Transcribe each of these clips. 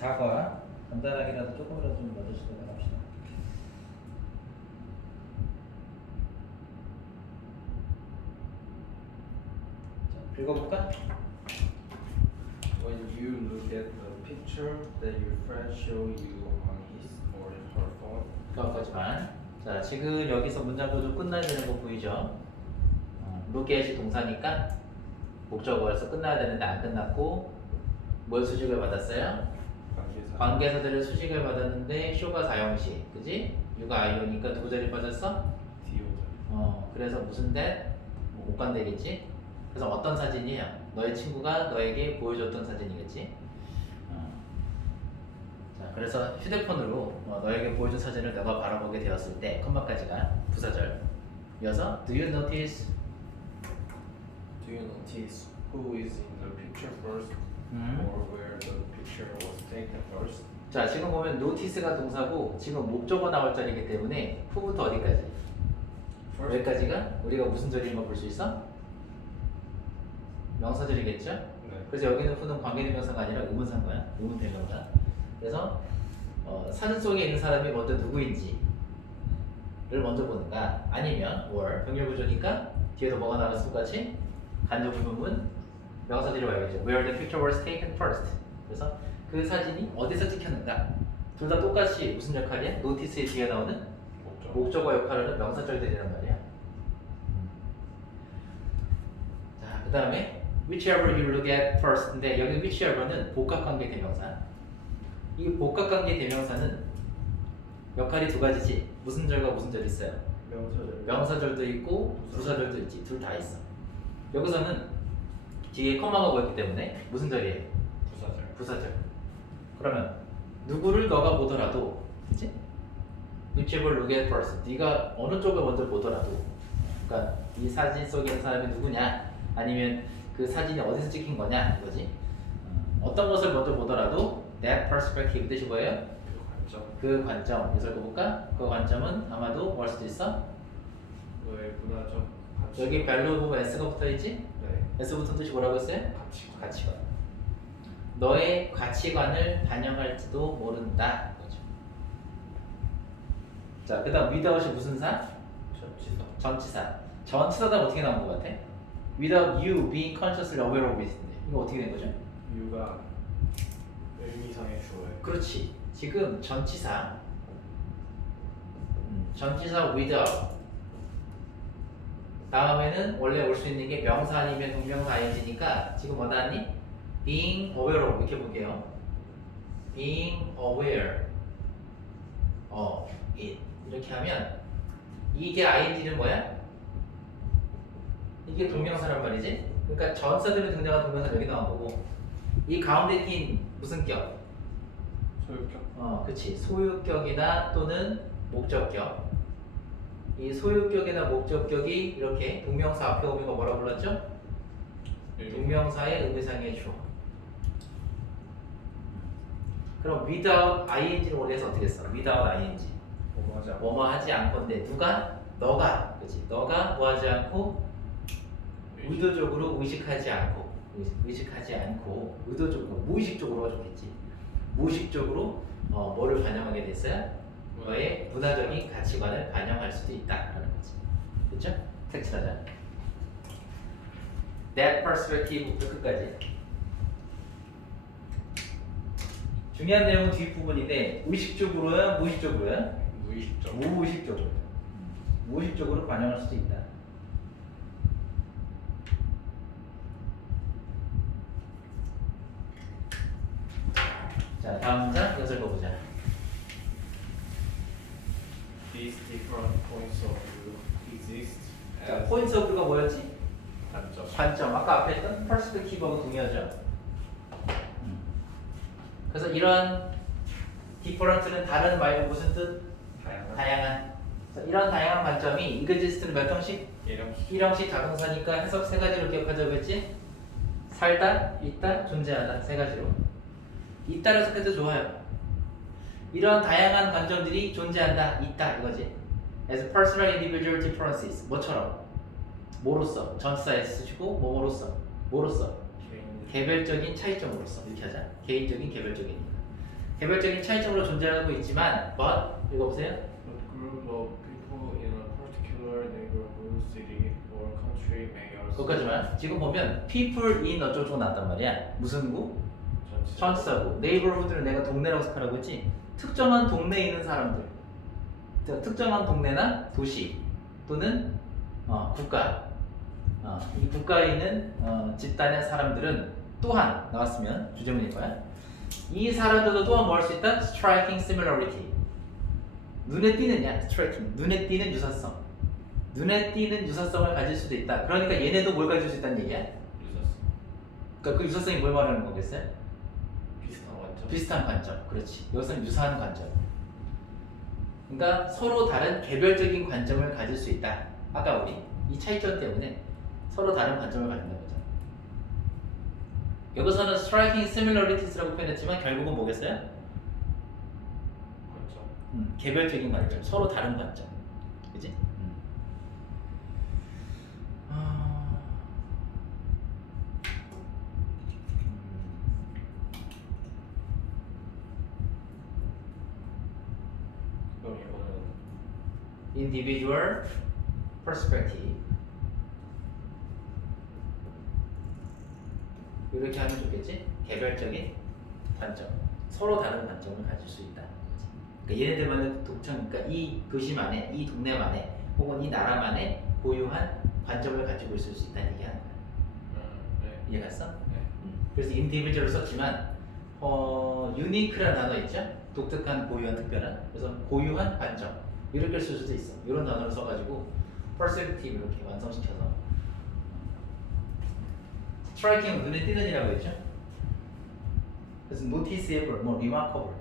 사과 간단하게라도 조금이라도 좀 넣어주시도록 합시다. 자, 읽어볼까? When you look at the picture that your friend show you on his or her phone, 거기까지만. 자, 지금 여기서 문장 구조 끝나야 되는 거 보이죠? 어, look at이 동사니까 목적어에서 끝나야 되는데 안 끝났고 뭘 수식을 받았어요? 관계사. 관계사들을 수식을 받았는데 쇼가 사형시, 그지? 유가 아이오니까 두 자리 빠졌어? 디오자. 어, 그래서 무슨 데? 뭐 못간되겠지? 그래서 어떤 사진이에요? 너의 친구가 너에게 보여줬던 사진이겠지? 어. 자, 그래서 휴대폰으로 어, 너에게 보여준 사진을 너가 바라보게 되었을 때 컴마까지가 부사절 이어서 Do you notice? Do you notice who is in the picture first 음. or where the picture was taken first? 자, 지금 보면 notice가 동사고 지금 목적어 나올 자리이기 때문에 who부터 어디까지? First. 여기까지가 우리가 무슨 절임을 볼수 있어? 명사절이겠죠? 네. 그래서 여기는 후는 관계대명사가 아니라 의문사인 의문대명사. 그래서 어, 사진 속에 있는 사람이 먼저 누구인지를 먼저 보는가 아니면 or 병렬 구조니까 뒤에도 뭐가 나왔을 똑같이 간접 부분은 명사들이 와야겠죠. Where the picture was taken first. 그래서 그 사진이 어디서 찍혔는가. 둘 다 똑같이 무슨 역할이야? 노티스의 뒤에 나오는 목적. 목적어 역할을 하는 명사절들이란 말이야. 자, 그 다음에 whichever you look at first인데 여기 whichever는 복합관계 대명사. 이 복합관계 대명사는 역할이 두 가지지. 무슨 절과 무슨 절이 있어요? 명사절. 명사절도 있고 부사절도 있지. 둘 다 있어. 여기서는 뒤에 커마가 보였기 때문에 무슨 절이에요? 부사절. 부사절. 그러면 누구를 너가 보더라도, 그치? whichever look at first. 네가 어느 쪽을 먼저 보더라도, 그러니까 이 사진 속에 있는 사람이 누구냐, 아니면 그 사진이 어디서 찍힌 거냐, 이거지. 어, 어떤 것을 먼저 보더라도 that perspective 뜻이 뭐예요? 그 관점. 그 관점. 여기서 읽어볼까? 그 관점은 아마도 뭘 수도 있어? 너의 문화적 가치. 여기 밸류 부분 S가 붙어 있지? 네. S 붙은 뜻이 뭐라고 했어요? 가치관. 가치관. 너의 가치관을 반영할지도 모른다. 그거죠. 자, 그 다음 without이 무슨 사? 전치사. 전치사. 전치사다 어떻게 나온 것 같아? Without you being consciously aware of it인데 이거 어떻게 된 거죠? 유가 의미상의 주어예요. 그렇지. 지금 전치사. 음, 전치사 without. 다음에는 원래 올 수 있는 게 명사 아니면 동명사 ing니까 지금 뭐 나왔니? Being aware of 이렇게 볼게요. being aware of it 이렇게 하면 이게 ing는 뭐야? 이게 동명사란 말이지. 그러니까 전사들이 등장한 동명사 여기 나온 거고 이 가운데 낀 무슨 격? 소유격. 어, 그치. 소유격이나 또는 목적격. 이 소유격이나 목적격이 이렇게 동명사 앞에 오면 뭐라 불렀죠? 동명사의 의미상의 주어. 그럼 without ing를 원래서 어떻게 써? without ing. 뭐하자. 뭐뭐 하지 않건데 누가? 너가. 그치. 너가 뭐 하지 않고 의도적으로 의식하지 않고 의식- 의식 하지 않고 의도적으로 무의식적으로가 좋겠지. 무의식적으로 어, 뭐를 반영하게 됐어요? 너의 문화적인 가치관을 반영할 수도 있다라는 거지. 그렇죠? 색칠하자. That perspective부터 끝까지. 중요한 내용은 뒷부분인데 의식적으로야 무의식적으로야? 무의식적. 무의식적으로. 무의식적으로 반영할 수도 있다. 자, 다음 문장 이어서 읽어보자. These different points of view exist 자, as 포인트 오브 가 뭐였지? 관점. 관점. 아까 앞에 했던 퍼스펙티브하고 동의하죠. 그래서 이런 디퍼런트는 다른 말고 무슨 뜻? 다양한 다양한. 그래서 이런 다양한 관점이 이그지스트는 몇 형식? 예령식. 일형식 자동사니까 해석 세 가지로 기억하자고 했지? 살다, 있다, 존재하다 세 가지로. 있다를 해석해도 좋아요. 이런 다양한 관점들이 존재한다, 있다 이거지. As personal individual differences 뭐처럼? 뭐로서? 전치사에 쓰시고? 뭐로서? 개별적인 차이점으로서 이렇게 하자. 개인적인 개별적이니까. 개별적인 차이점으로 존재하고 있지만 but 읽어보세요. A group of people in a particular neighborhood, city, or country may also 거기까지만 지금 보면 people in 어쩌고저쩌고 나왔단 말이야. 무슨 구? 전치사고 neighborhood를 내가 동네라고 생각하고 했지. 특정한 동네에 있는 사람들. 즉, 특정한 동네나 도시 또는 어, 국가. 어, 이 국가에 있는 어, 집단의 사람들은 또한 나왔으면 주제문일 거야. 이 사람들도 또한 뭐 할 수 있다? striking similarity. 눈에 띄느냐? striking. 눈에 띄는 유사성. 눈에 띄는 유사성을 가질 수도 있다. 그러니까 얘네도 뭘 가질 수 있다는 얘기야? 유사성 그러니까 그 유사성이 뭘 말하는 거겠어요? 비슷한 관점 비슷한 관점. 그렇지. 여기서는 유사한 관점. 그러니까 서로 다른 개별적인 관점을 가질 수 있다. 아까 우리 이 차이점 때문에 서로 다른 관점을 가진다는 거죠. 여기서는 striking similarieties라고 표현했지만 결국은 뭐겠어요? 관점 음, 개별적인 관점, 서로 다른 관점. 그지? 음. 아... 그럼 이거는 individual perspective 이렇게 하면 좋겠지? 개별적인 관점 서로 다른 관점을 가질 수 있다 그러니까 얘네들만의 독창 그러니까 이 도시만의 이 동네만의 혹은 이 나라만의 고유한 관점을 가지고 있을 수 있다는 얘기하는 거야 음, 네. 이해갔어? 네. 음, 그래서 individual을 썼지만 어, unique라는 단어 있죠? 독특한, 고유한, 특별한. 그래서 고유한 관점 이렇게 쓸 수도 있어. 이런 단어를 써가지고 perspective 이렇게 완성시켜서 striking 눈에 띄는이라고 했죠? 그래서 noticeable, 뭐 remarkable,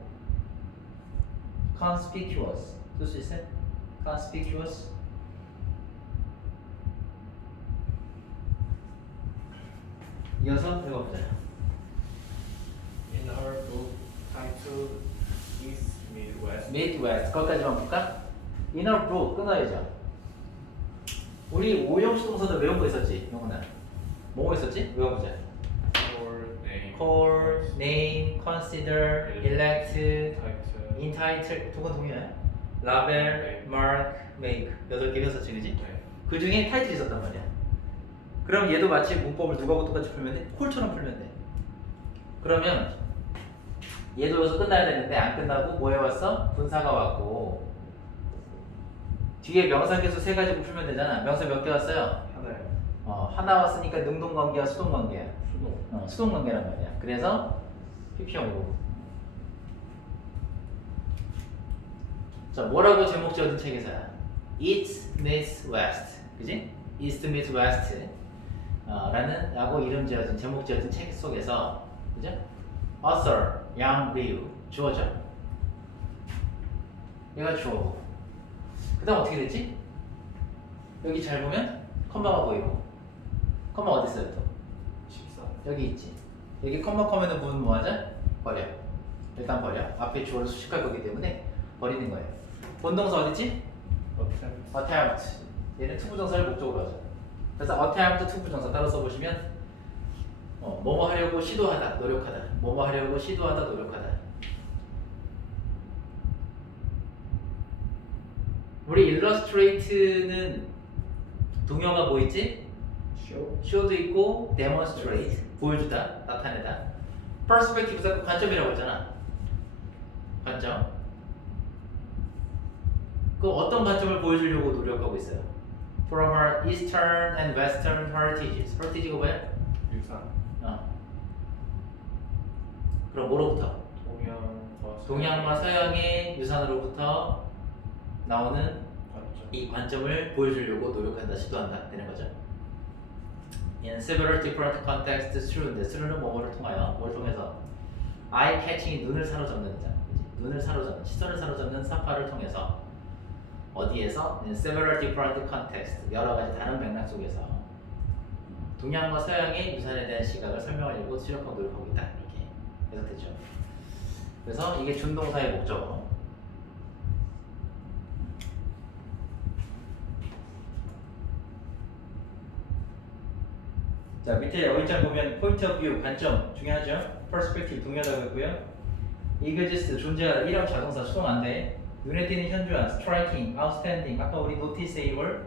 conspicuous 쓸 수 있어요? conspicuous 이어서 읽어보자. In our book titled East Midwest Midwest 거기까지만 볼까? Inner Blue 끊어야죠. 우리 오형식 동사도 외운 거 있었지, 영훈아. 뭐뭐 있었지? 외워보자. Name Call, name, consider, elect, Title entitle, 두건 동의야. label, mark, make 여덟 개 있었지, 그지? 네. 그 중에 타이틀이 있었단 말이야. 그럼 얘도 마치 문법을 누가하고 똑같이 풀면 돼? 콜처럼 풀면 돼. 그러면 얘도 여기서 끝나야 되는데 안 끝나고 뭐 해 왔어? 분사가 왔고 뒤에 명사 계수 세 가지고 풀면 되잖아. 명사 몇 개 왔어요? 하나요 어, 하나 왔으니까 능동관계와 수동관계야. 수동 어, 수동관계란 말이야. 그래서 PP형으로. 자, 뭐라고 제목 지어둔 책에서야? East meets West. 그지? East meets West. 어, 라는 라고 이름 지어진 제목 지어진 책 속에서 그죠? Author 양 리우 주어져. 얘가 주어고. 그다음 어떻게 됐지? 여기 잘 보면 컴마가 보이고. 컴마 어디 있어요 또? 14 여기 있지. 여기 컴마 커면은 부분 뭐하자? 버려. 일단 버려. 앞에 주어를 수식할 거기 때문에 버리는 거예요. 본동사 어디지? Attempt. 얘는 투부정사를 목적으로 하죠. 그래서 attempt 투부정사 따라 써보시면 어, 뭐뭐 하려고 시도하다, 노력하다. 뭐뭐 하려고 시도하다, 노력하다. 우리 illustrate는 동영화 뭐 있지? Show show도 있고 demonstrate 보여주다 나타내다. perspective가 그 관점이라고 했잖아. 관점. 그 어떤 관점을 보여주려고 노력하고 있어요? From our eastern and western heritages. heritage가 뭐야? 유산. 어. 그럼 뭐로부터? 동양과 동양과 서양의 유산으로부터 나오는 관점. 이 관점을 보여주려고 노력한다, 시도한다. 되는 거죠. In several different contexts, through인데 through는 뭐뭐를 통하여, 뭘 통해서 eye catching이 눈을 사로잡는 자? 눈을 사로잡는, 시선을 사로잡는 사파를 통해서 어디에서 in several different contexts, 여러 가지 다른 맥락 속에서 동양과 서양의 유산에 대한 시각을 설명하려고 수력하고 노력하고 있다 이렇게 해석됐죠. 그래서 이게 준동사의 목적어. 자 밑에 여기장 보면 포인트 오브 뷰 관점 중요하죠. 퍼스펙티브 동의하다고 했고요. 이그지스 존재하다 1형 자동사 수동 안 돼. 눈에 띄는 현주한 striking, outstanding 아까 우리 noticeable,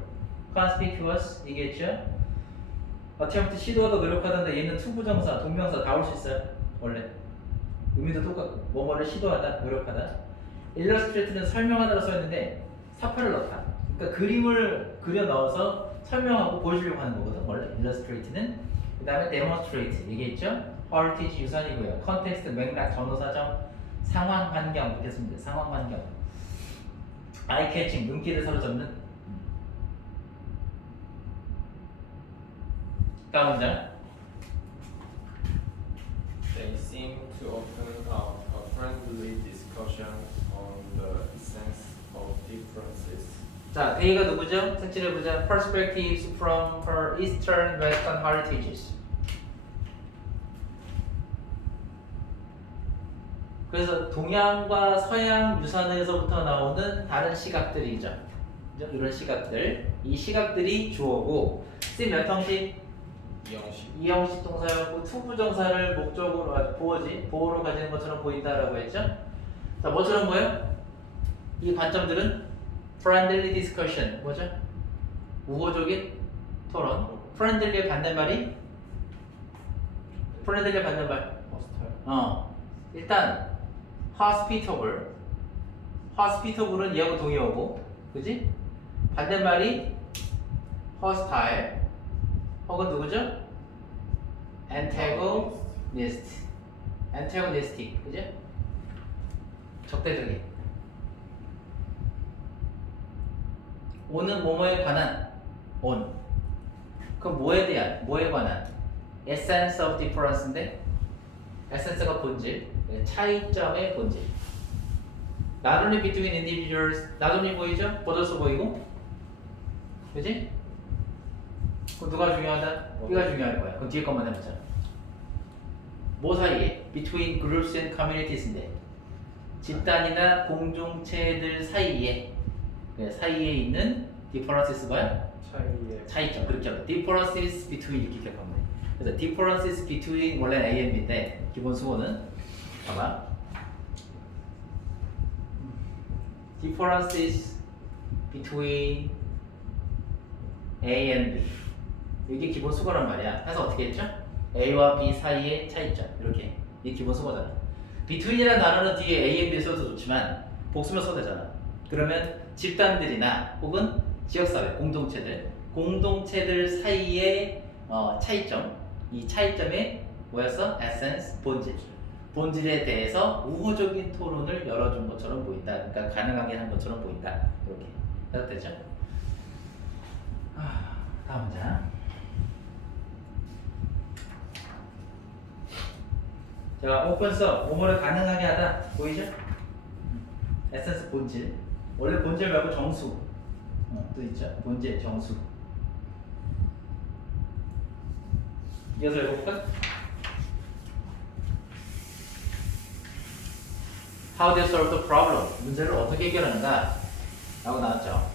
conspicuous 얘기했죠? attempt 시도하다 노력하다인데 얘는 투부정사, 동명사 다 올 수 있어요 원래 의미도 똑같고 뭐뭐를 시도하다, 노력하다 illustrate는 설명하다로 써있는데 사파를 넣다 그러니까 그림을 그려 넣어서 설명하고 보여주려고 하는 거거든 원래 illustrate는 그 다음에 demonstrate 얘기했죠? heritage 유산이고요 context, 맥락, 전후 사정 상황, 환경 이렇습니다 상황, 환경 eye catching, 눈길을 사로잡는 다음 문장 They seem to open up a friendly discussion on the essence of differences. 자, 데이가 누구죠? 색칠해 보자. Perspectives from her Eastern Western heritages. 그래서 동양과 서양 유산에서부터 나오는 다른 시각들이죠. 이런 시각들. 이 시각들이 주어고, 쓰몇 형식? 이형식. 이형식 동사였고, 투부정사를 목적으로, 아, 보어지, 보호로 가지는 것처럼 보인다라고 했죠? 자, 뭐처럼 보여? 이 관점들은 friendly discussion, 뭐죠? 우호적인 토론. friendly의 반대말이? friendly의 반대말. 어, 일단 hospitable. hospitable은 얘하고 동의어고, 그지? 반대말이 hostile. 혹은 누구죠? antagonist. antagonistic, 그죠? 적대적인. 오는 뭐뭐에 관한 on. 그 뭐에 대한 뭐에 관한 essence of difference인데 essence가 본질, 네, 차이점의 본질. Not only between individuals, not only 보이죠? 보더서 보이고, 그지? 그럼 누가 중요하다? 이가 중요할 거야. 그럼 뒤에 것만 해보자. 뭐 사이에? Between groups and communities인데 집단이나 공동체들 사이에 네, 사이에 있는 differences 뭐야? 차이의 차이점 하면 differences between 이렇게 기억하면 돼. 그래서 differences between 원래는 A and B인데 기본 수고는 봐봐 differences between A and B 이게 기본 수고란 말이야. 해서 어떻게 했죠? A와 B 사이의 차이점 이렇게 이게 기본 수고잖아. between이라는 단어는 뒤에 A and B 써도 좋지만 복수면 써도 되잖아. 그러면 집단들이나 혹은 지역사회 공동체들 공동체들 사이의 어, 차이점 이 차이점의 뭐였어? essence 본질 본질에 대해서 우호적인 토론을 열어준 것처럼 보인다. 그러니까 가능하게 한 것처럼 보인다. 이렇게 해석되죠? 아, 다음 문장. 자, 오픈서 뭐뭐를 가능하게 하다 보이죠? 에센스 본질. 원래 본질 말고 정수. 어, 또 있죠. 본질, 정수. 이어서 읽어볼까? How do you solve the problem? 문제를 어떻게 해결하는가? 라고 나왔죠.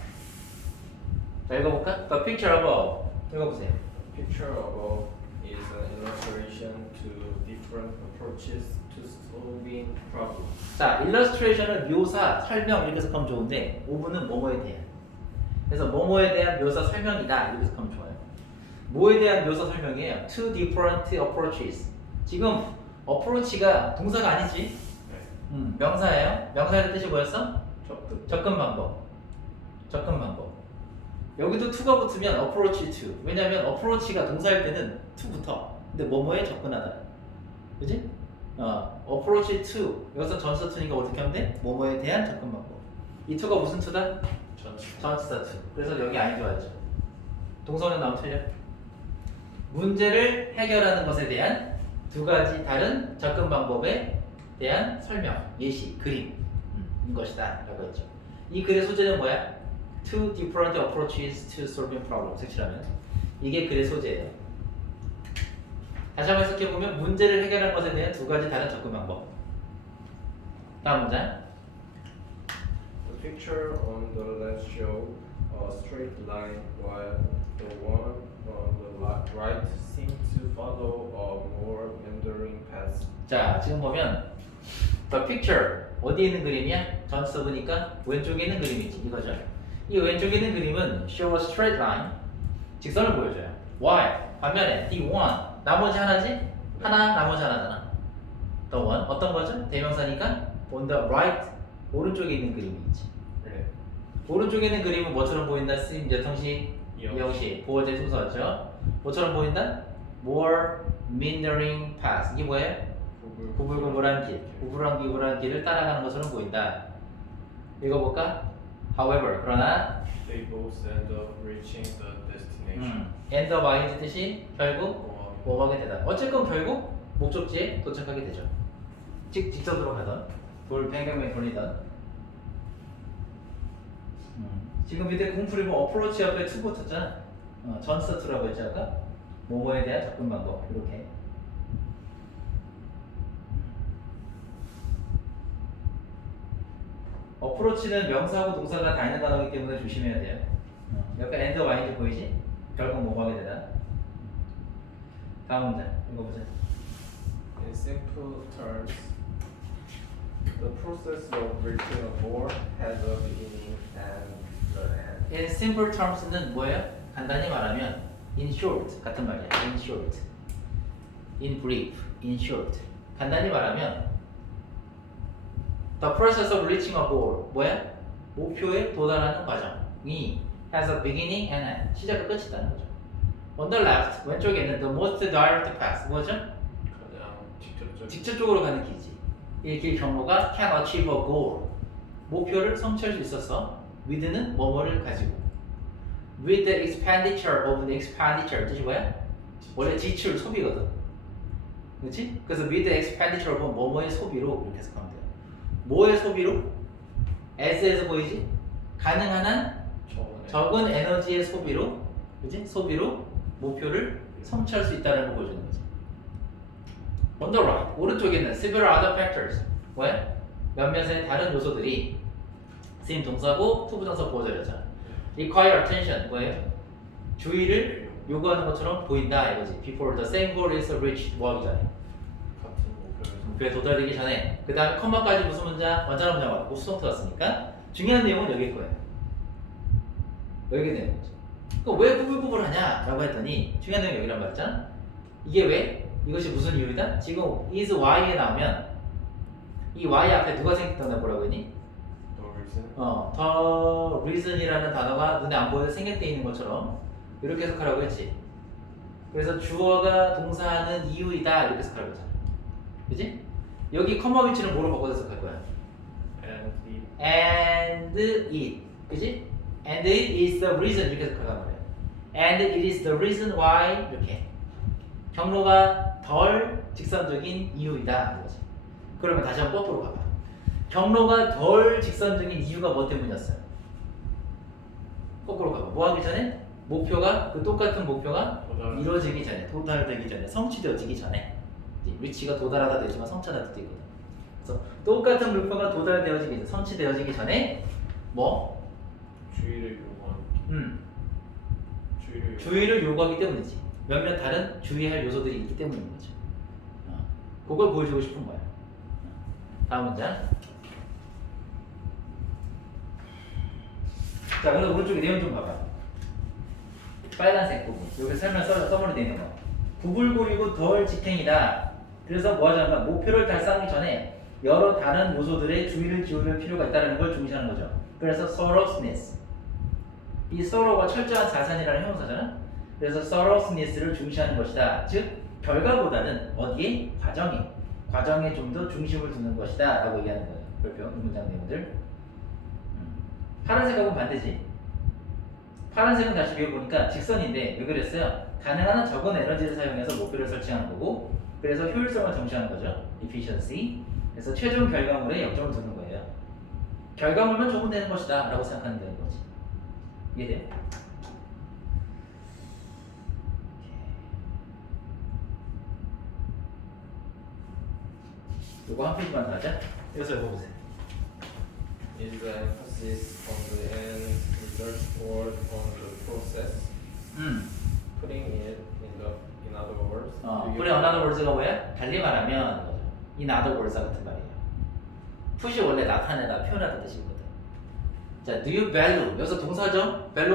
자, 읽어볼까? The picture above. 읽어보세요. picture above is an illustration to different approaches to solving problems. 자, illustration은 묘사, 설명 이렇게 해석하면 좋은데 5분은 뭐뭐에 대한. 그래서 뭐뭐에 대한 묘사 설명이다 이렇게 해석하면 좋아요. 뭐에 대한 묘사 설명이에요? Two different approaches. 지금 approach가 동사가 아니지? 네. 음, 명사예요. 명사의 뜻이 뭐였어? 접근. 접근 방법. 접근 방법. 여기도 to가 붙으면 approach to. 왜냐면 approach가 동사일 때는 to부터. 근데 뭐뭐에 접근하다. 그지? 어, approach to. 여기서 전사 to니까 어떻게 하면 돼? 뭐뭐에 대한 접근 방법. 이 to가 무슨 to다? 전체. 전치사 to. 그래서 여기 안 좋아하죠. 동서는 나오면 틀려. 문제를 해결하는 것에 대한 두 가지 다른 접근 방법에 대한 설명, 예시, 그림 음, 인 것이다 라고 했죠. 이 글의 소재는 뭐야? Two different approaches to solving problems. 색칠하면 이게 글의 소재예요. 다시 한번 해석해 보면 문제를 해결하는 것에 대한 두 가지 다른 접근 방법. 다음 문장. The picture on the left show a straight line while the one on the right seemed to follow a more meandering path. 자, 지금 보면 The picture 어디에 있는 그림이야? 전서 보니까 왼쪽에 있는 그림이지 이거죠. 이 왼쪽에 있는 그림은 show a straight line 직선을 보여줘요. Why? 반면에 the one 나머지 하나지? 하나 나머지 하나잖아. The one 어떤 거죠? 대명사니까 on the right 오른쪽에 있는 그림이지. 네. 오른쪽에 있는 그림은 뭐처럼 보인다? 쓰임 여통시 이영. 이영시 보호제 순서죠. 뭐처럼 보인다? More meandering path 이게 뭐예요? 구불 구불구불한 길, 구불한 구불한 길을 따라가는 것처럼 보인다. 읽어볼까? However, 그러나 They both end up reaching the destination. 음, end up ing 뜻이 결국 어, 뭐하게 되다. 어쨌건 결국 목적지에 도착하게 되죠. 직 직선으로 가던 돌 뱅뱅뱅 돌리던. 음, 지금 밑에 공풀이 뭐 어프로치 옆에 투 붙었잖아. 어, 전스투라고 했지 아까. 뭐뭐에 대한 접근 방법 이렇게. 어프로치는 명사하고 동사가 다 있는 단어이기 때문에 조심해야 돼요. 어, 약간 엔더 마인드 보이지? 결국 뭐 하게 되다. 다음 문제 읽어보자. In simple terms, the process of reaching a goal has a beginning and an end. In simple terms는 뭐예요? 간단히 말하면 in short 같은 말이야. in short, in brief, in short. 간단히 말하면 the process of reaching a goal 뭐야? 목표에 도달하는 과정이 has a beginning and end. 시작과 끝이 있다는 거죠. On the left 왼쪽에는 the most direct path 뭐죠? 가장 직접적 직접적으로 가는 길이지. 이길 경로가 can achieve a goal. 목표를 성취할 수 있었어. with는 뭐뭐를 가지고. with the expenditure of the expenditure 뜻이 뭐야? 원래 지출 소비거든. 그렇지? 그래서 with the expenditure of 뭐뭐의 소비로 이렇게 해석하면 돼요. 뭐의 소비로? S에서 보이지? 가능한 한 적은 에너지의 소비로, 그지? 소비로 목표를 성취할 수 있다는 걸 보여주는 거죠. On the right, 오른쪽에는 several other factors. 뭐야? 몇몇의 다른 요소들이 쓰임 동사고 투부정사 보호자였잖아. require attention 뭐예요? 주의를 요구하는 것처럼 보인다 이거지. Before the same goal is reached 뭐 하기 전에. 목표에 도달되기 전에. 그 다음에 컴마까지 무슨 문장? 완전한 문장 왔고 수동태 왔으니까 중요한 내용은 여기일 거예요. 여기 내용이죠. 그럼 왜 구불구불하냐? 라고 했더니 중요한 내용이 여기란 말이잖아. 이게 왜? 이것이 무슨 이유이다? 지금 is y에 나오면 이 y 앞에 누가 생겼다고 뭐라고 했니? 어, the reason이라는 단어가 눈에 안 보여도 생략돼 있는 것처럼 이렇게 해석하라고 했지. 그래서 주어가 동사하는 이유이다 이렇게 해석하라고 했잖아. 그지? 여기 컴마 위치는 뭐로 바꿔서 해석할 거야? and it 그지? And it is the reason 이렇게 해석하란 말이야 and it is the reason why 이렇게. 경로가 덜 직선적인 이유이다. 이거지. 그러면 다시 한번 거꾸로 가봐. 경로가 덜 직선적인 이유가 뭐 때문이었어요? 거꾸로 가봐. 뭐 하기 전에? 목표가 그 똑같은 목표가 도달. 이루어지기 전에 도달되기 전에 성취되어지기 전에. 위치가 도달하다 되지만 성취하다 되거든. 그래서 똑같은 목표가 도달되어지기 전 성취되어지기 전에 뭐 주의를 요구하는 음, 주의를 요구- 주의를 요구하기 때문이지. 몇몇 다른 주의할 요소들이 있기 때문인 거죠 어, 그걸 보여주고 싶은 거야. 어, 다음 문장. 자 그럼 오른쪽에 내용 좀 봐봐. 빨간색 부분. 여기 설명 써, 써머리 되어 있는 거 구불구리고 덜 직행이다. 그래서 뭐 하자면 목표를 달성하기 전에 여러 다른 요소들의 주의를 기울일 필요가 있다는 걸 중시하는 거죠. 그래서 sorrowfulness 이 sorrow가 철저한 자산이라는 형용사잖아. 그래서 sorrowfulness를 중시하는 것이다. 즉 결과보다는 어디에? 과정에. 과정에 좀 더 중심을 두는 것이다. 라고 얘기하는 거예요. 별표 이 문장 내용들. 음. 파란색하고는 반대지. 파란색은 다시 비워보니까 직선인데 왜 그랬어요? 가능한 한 적은 에너지를 사용해서 목표를 설정하는 거고 그래서 효율성을 정시하는 거죠. Efficiency. 그래서 최종 결과물에 역점을 두는 거예요. 결과물만 좋으면 되는 것이다. 라고 생각하는 거지 이해돼요? 요거 한 페이지만 더 하자 이어서 읽어보세요 is the emphasis on the end result or on the process 음. putting it in the in other words 어, do you- 우리 another words가 뭐야? 달리 말하면 in other words 같은 말이에요. 푸시 원래 나타내다 표현하다 뜻이거든. 자, do you value 여기서 동사죠?